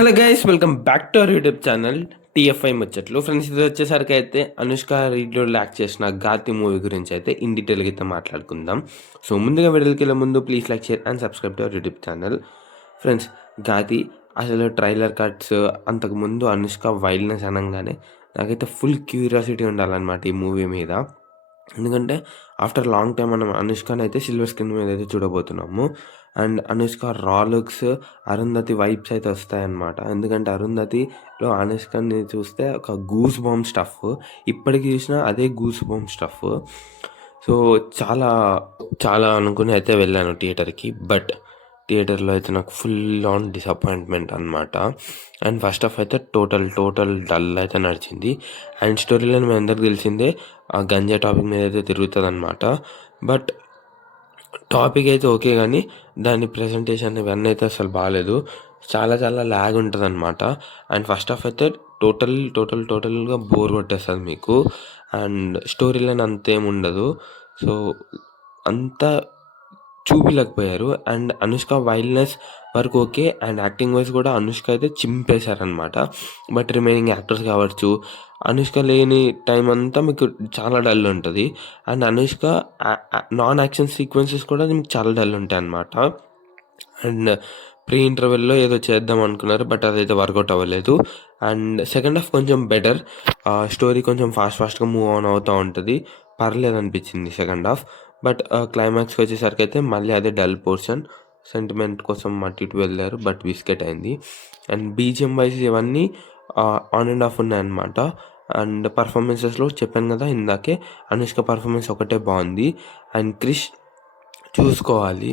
Hello guys, welcome back to our YouTube channel TFI ముచ్చట్లు. Friends, ఇది వచ్చేసరికి అయితే అనుష్క రీడ్లో యాక్ట్ చేసిన ఘాతి మూవీ గురించి అయితే ఇన్ డీటెయిల్గా అయితే మాట్లాడుకుందాం. సో ముందుగా వీడియోకి వెళ్ళే ముందు please like, share and subscribe to our YouTube channel. Friends, Ghaati అసలు ట్రైలర్ కట్స్ అంతకుముందు అనుష్క వైల్డ్నెస్ అనగానే నాకైతే ఫుల్ క్యూరియాసిటీ ఉండాలన్నమాట ఈ మూవీ మీద. ఎందుకంటే ఆఫ్టర్ లాంగ్ టైం మనం అనుష్కని అయితే సిల్వర్ స్క్రీన్ మీద అయితే చూడబోతున్నాము. అండ్ అనుష్క రా లుక్స్, అరుంధతి వైబ్స్ అయితే వస్తాయన్నమాట. ఎందుకంటే అరుంధతిలో అనుష్కని చూస్తే ఒక గూస్ బాంబ్ స్టఫ్, ఇప్పటికి చూసినా అదే గూస్ బాంబ్ స్టఫ్. సో చాలా చాలా అనుకుని అయితే వెళ్ళాను థియేటర్కి. బట్ థియేటర్లో అయితే నాకు ఫుల్ ఆన్ డిసప్పాయింట్మెంట్ అనమాట. అండ్ ఫస్ట్ హాఫ్ అయితే టోటల్ డల్ అయితే నడిచింది. అండ్ స్టోరీ లైన్ మీ అందరికి తెలిసిందే, ఆ గంజా టాపిక్ మీద అయితే తిరుగుతుంది అనమాట. బట్ టాపిక్ అయితే ఓకే, కానీ దాని ప్రెజెంటేషన్ ఇవన్నీ అయితే అసలు బాగాలేదు. చాలా ల్యాగ్ ఉంటుంది అనమాట. అండ్ ఫస్ట్ హాఫ్ అయితే టోటల్గా బోర్ కొట్టేస్తుంది మీకు. అండ్ స్టోరీ లైన్ అంతేం ఉండదు. సో అంతా చూపిలేకపోయారు. అండ్ అనుష్క వైల్డ్నెస్ వరకు ఓకే, అండ్ యాక్టింగ్ వైజ్ కూడా అనుష్క అయితే చింపేశారనమాట. బట్ రిమైనింగ్ యాక్టర్స్ కావచ్చు, అనుష్క లేని టైం అంతా మీకు చాలా డల్ ఉంటుంది. And Anushka non action sequences కూడా మీకు చాలా డల్ ఉంటాయి అన్నమాట. అండ్ ప్రీ ఇంటర్వెల్లో ఏదో చేద్దాం అనుకున్నారు, బట్ అదైతే వర్కౌట్ అవ్వలేదు. అండ్ సెకండ్ హాఫ్ కొంచెం బెటర్, స్టోరీ కొంచెం ఫాస్ట్గా మూవ్ ఆన్ అవుతూ ఉంటుంది. పర్లేదు అనిపించింది సెకండ్ హాఫ్. బట్ క్లైమాక్స్కి వచ్చేసరికి అయితే మళ్ళీ అదే డల్ పోర్షన్. సెంటిమెంట్ కోసం అటు ఇటు వెళ్ళారు, బట్ బిస్కెట్ అయింది. అండ్ బీజిఎం వైజ్ ఇవన్నీ ఆన్ అండ్ ఆఫ్ ఉన్నాయన్నమాట. అండ్ పర్ఫార్మెన్సెస్లో చెప్పాను కదా ఇందాకే, అనుష్క పర్ఫార్మెన్స్ ఒకటే బాగుంది. అండ్ క్రిష్ చూసుకోవాలి,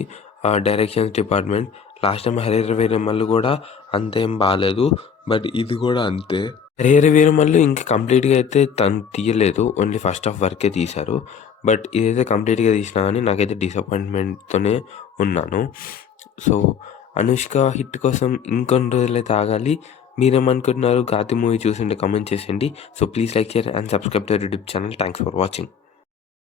directions department. Last time Harihara Veeramallu కూడా అంతేం బాగాలేదు, బట్ ఇది కూడా అంతే. హరిహర వీరమల్లు ఇంకా కంప్లీట్గా అయితే తను తీయలేదు, ఓన్లీ ఫస్ట్ హాఫ్ వరకే తీశారు. బట్ ఇదైతే కంప్లీట్గా తీసినా కానీ నాకైతే డిసప్పాయింట్మెంట్తోనే ఉన్నాను. సో అనుష్క హిట్ కోసం ఇంకొన్ని రోజులైతే ఆగాలి. మీరేమనుకుంటున్నారు? ఘాతి మూవీ చూసింటే కమెంట్ చేసేయండి. So please like, share and subscribe to YouTube channel. Thanks for watching.